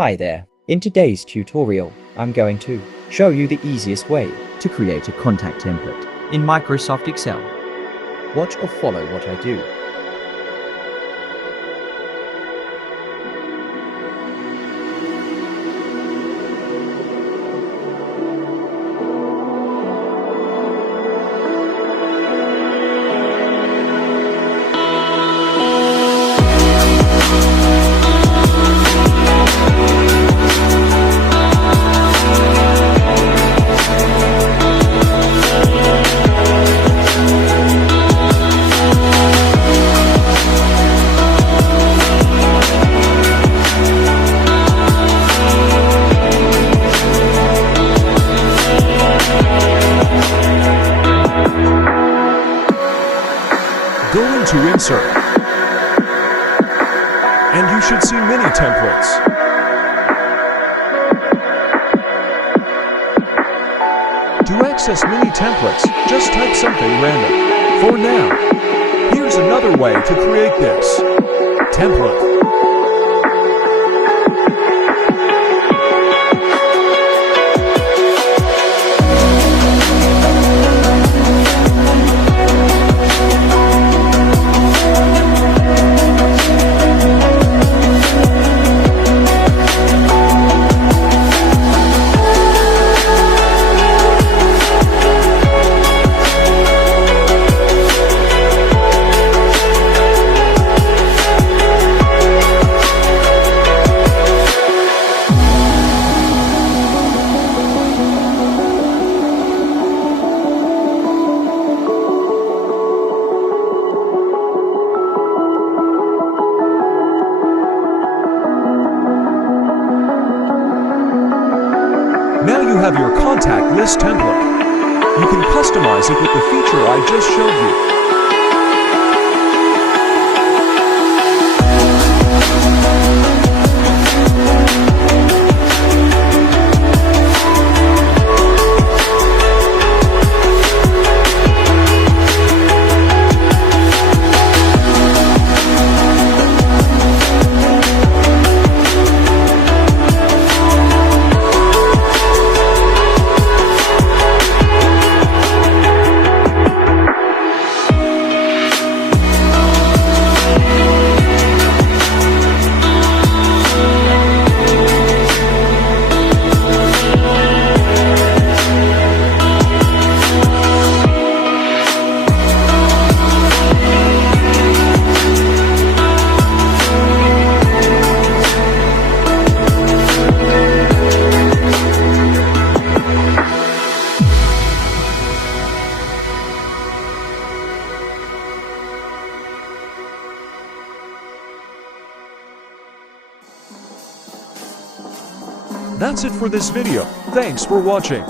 Hi there. In today's tutorial, I'm going to show you the easiest way to create a contact template in Microsoft Excel. Watch or follow what I do. Go into Insert, and you should see many templates. To access many templates, just type something random. For now, here's another way to create this template. Now you have your contact list template. You can customize it with the feature I just showed you. That's it for this video. Thanks for watching.